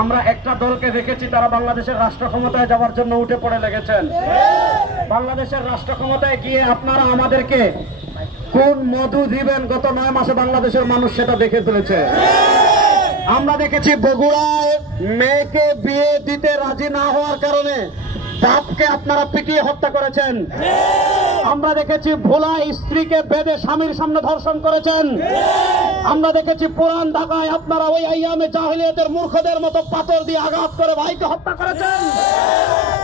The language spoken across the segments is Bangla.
আমরা একটা দলকে দেখেছি তারা বাংলাদেশের রাষ্ট্র ক্ষমতায় যাওয়ার জন্য উঠে পড়ে লেগেছেন। বাংলাদেশের রাষ্ট্র ক্ষমতায় গিয়ে আপনারা আমাদেরকে কোন মধু দিবেন, গত নয় মাসে বাংলাদেশের মানুষ সেটা দেখে ফেলেছে। আমরা দেখেছি বগুড়ায় মেয়েকে বিয়ে দিতে রাজি না হওয়ার কারণে বাপকে আপনারা পিটিয়ে হত্যা করেছেন। আমরা দেখেছি ভোলা স্ত্রীকে বেঁধে স্বামীর সামনে ধর্ষণ করেছেন। আমরা দেখেছি পুরান ঢাকায় আপনারা ওই আইয়ামে জাহিলিয়াতের মূর্খদের মতো পাথর দিয়ে আঘাত করে ভাইকে হত্যা করেছেন।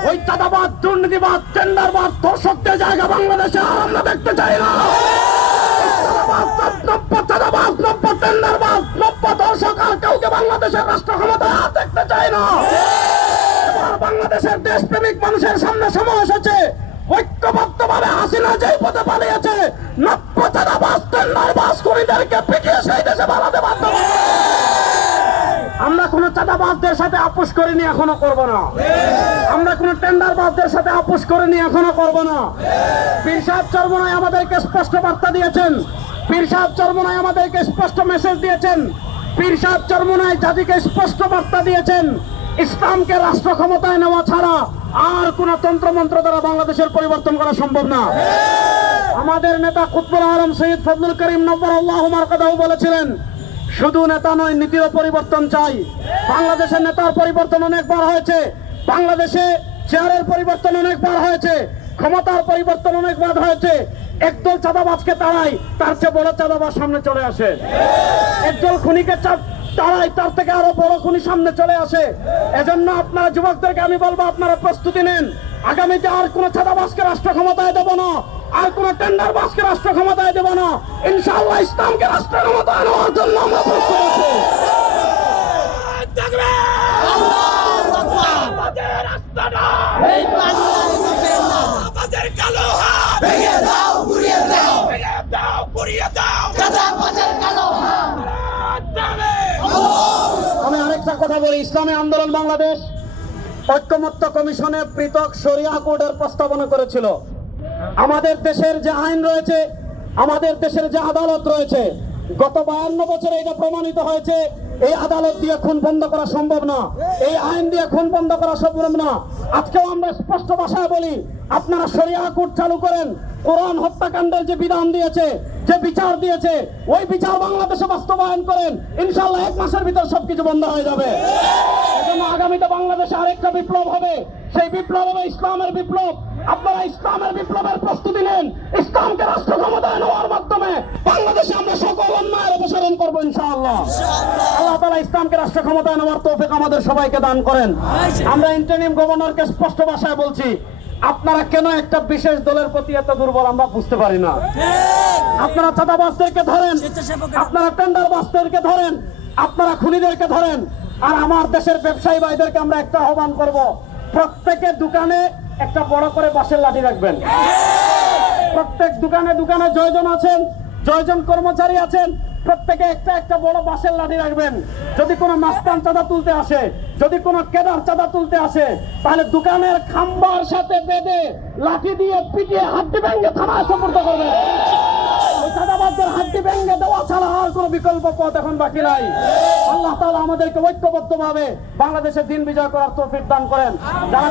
ওই চাঁদাবাদ দুর্নীতিবাদ টেন্ডারবাদ দর্শকদের জায়গা বাংলাদেশে আর আমরা দেখতে চাই না। ঐক্যবদ্ধভাবে হাসিনা পথে পালিয়েছে পিটিয়ে সেই দেশে পালাতে বাধ্য। আমরা সাথে আপোষ করিনি, এখনও করব না। আমরা সাথে আপোষ করিনি, এখনও করব না। পীর সাহেব আমাদেরকে স্পষ্ট বার্তা দিয়েছেন। পীর সাহেব আমাদেরকে স্পষ্ট মেসেজ দিয়েছেন। পীর সাহেব জাতিকে স্পষ্ট বার্তা দিয়েছেন। ইসলামকে রাষ্ট্র ক্ষমতায় নেওয়া ছাড়া আর কোন তন্ত্রমন্ত্র দ্বারা বাংলাদেশের পরিবর্তন করা সম্ভব না। আমাদের নেতা কুতবুল আলম সৈয়দ ফজলুল করিম নব্বর আল্লাহ কথাও বলেছিলেন, শুধু নেতা নয়, নীতিরও পরিবর্তন চাই। বাংলাদেশের নেতার পরিবর্তন অনেকবার হয়েছে। বাংলাদেশে চেয়ারের পরিবর্তন অনেকবার হয়েছে। ক্ষমতার পরিবর্তন অনেকবার হয়েছে। একদল চাঁদাবাজকে তাড়াই তার চেয়ে বড় চাঁদাবাজ সামনে চলে আসে। একদল খুনিকে চা- তাড়াই তার থেকে আরও বড় খুনি সামনে চলে আসে। এজন্য আপনারা যুবকদেরকে আমি বলব আপনারা প্রস্তুতি নেন। আগামীতে আর কোন চাঁদাবাজকে রাষ্ট্র ক্ষমতায় দেব না। আর কোন টেন্ডার বাসকে রাষ্ট্র ক্ষমতায় দেব না। ইনশাআল্লাহ ইসলামকে রাষ্ট্র ক্ষমতায় নেওয়ার জন্য আমরা প্রস্তুত আছি। আমাদের কালো কথা বলি ইসলামী আন্দোলন বাংলাদেশ ঐক্যমত্য কমিশনে পৃথক শরিয়া কোর্টের প্রস্তাবনা করেছিল। আমাদের দেশের যে আইন রয়েছে, আমাদের দেশের যে আদালত রয়েছে, গত বায়ান্ন বছরে এটা প্রমাণিত হয়েছে। এই আদালত দিয়ে খুন বন্ধ করা সম্ভব না। এই আইন দিয়ে খুন বন্ধ করা সম্ভব না। আজকেও আমরা স্পষ্ট ভাষায় বলি, আপনারা শরিয়া কোড চালু করেন। কোরআন হত্যাকাণ্ডের যে বিধান দিয়েছে, যে বিচার দিয়েছে, ওই বিচার বাংলাদেশে বাস্তবায়ন করেন। ইনশাল্লাহ এক মাসের ভিতর সবকিছু বন্ধ হয়ে যাবে। এজন্য আগামীতে বাংলাদেশে আরেকটা বিপ্লব হবে। সেই বিপ্লব হবে ইসলামের বিপ্লব। আপনারা ইসলামের বিপ্লবের প্রস্তুতি ইসলামকে রাষ্ট্র ক্ষমতায় নেওয়ার তৌফিক আমাদের সবাইকে দান করেন। আমরা ইন্টারিম গভর্নরকে স্পষ্ট ভাষায় বলছি আপনারা কেন একটা বিশেষ দলের প্রতি এত দুর্বল আমরা বুঝতে পারি না? আপনারা চাঁদাবাজদেরকে ধরেন আপনারা টেন্ডার বাসদেরকে ধরেন আপনারা খুনিদেরকে ধরেন আর আমার দেশের ব্যবসায়ী ভাইদেরকে আমরা একটা আহ্বান করব প্রত্যেকের দোকানে একটা বড় করে বাঁশের লাঠি রাখবেন। প্রত্যেক দোকানে দোকানে জয়জন আছেন জয়জন কর্মচারী আছেন প্রত্যেকে একটা একটা বড় বাঁশের লাঠি রাখবেন। যদি কোনো মাস্তান চাঁদা তুলতে আসে, যদি কোনো কেদার চাঁদা তুলতে আসে, তাহলে দোকানের খাম্বার সাথে বেঁধে লাঠি দিয়ে পিটিয়ে হাড্ডি ভেঙে থানায় সুপর্দ করবে। ওই চাঁদাবাজদের হাড্ডি ভেঙে দেওয়া ছাড়া আর কোনো বিকল্প পথ এখন বাকি নাই। আল্লাহ তাআলা আমাদেরকে ঐক্যবদ্ধভাবে বাংলাদেশের দিন বিজয় করার তৌফিক দান করেন।